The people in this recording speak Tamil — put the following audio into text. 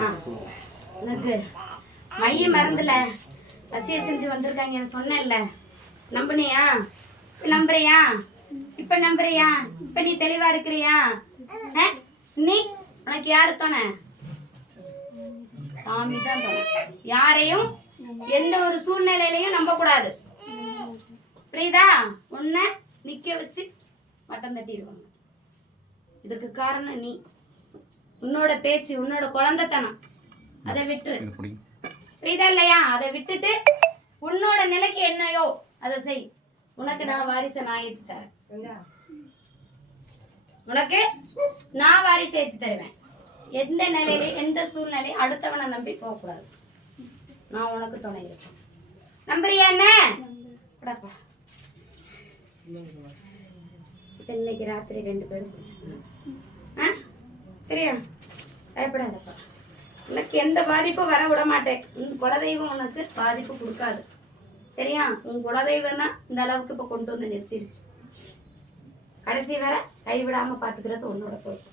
ஆ, மைய மறந்துல. ரசிய செஞ்சு வந்திருக்காங்க சொன்னேன்ல. நம்பினியா? நம்புறியா? இப்ப நம்புறியா? இப்ப நீ தெளிவா இருக்கிறியா? நீ? உனக்கு யாரு தோணை? சாமி தான் யாரையும் எந்த ஒரு சூழ்நிலையிலையும் நம்ப கூடாது புரியுதா? உன்னை நிக்க வச்சு வட்டம் தட்டிடுவாங்க. இதுக்கு காரணம் நீ. உன்னோட பேச்சு உன்னோட குழந்தைத்தனம். அதை விட்டுரு. புரியுதா இல்லையா? அதை விட்டுட்டு உன்னோட நிலைக்கு என்னையோ அதை செய். உனக்கு நான் வாரிசை நான் ஏத்தி தரேன். உனக்கு நான் வாரிசு ஏத்தி தருவேன். எந்த நிலையில எந்த சூழ்நிலையும் அடுத்தவனை நம்பி போக கூடாது நான் உனக்கு துணை இருக்கேன். நம்புறியா என்ன? இன்னைக்கு ராத்திரி ரெண்டு பேரும் குடிச்சுக்கணும். ஆ சரியா? பயப்படாதப்பா. உனக்கு எந்த பாதிப்பும் வர விட மாட்டேன். உன் குலதெய்வம் உனக்கு பாதிப்பு கொடுக்காது. சரியா? உன் குலதெய்வம் தான் இந்த அளவுக்கு இப்போ கொண்டு வந்து நிறுத்திடுச்சு. கடைசி வரை கைவிடாம பாத்துக்கிறது உன்னோட பொறுப்பு.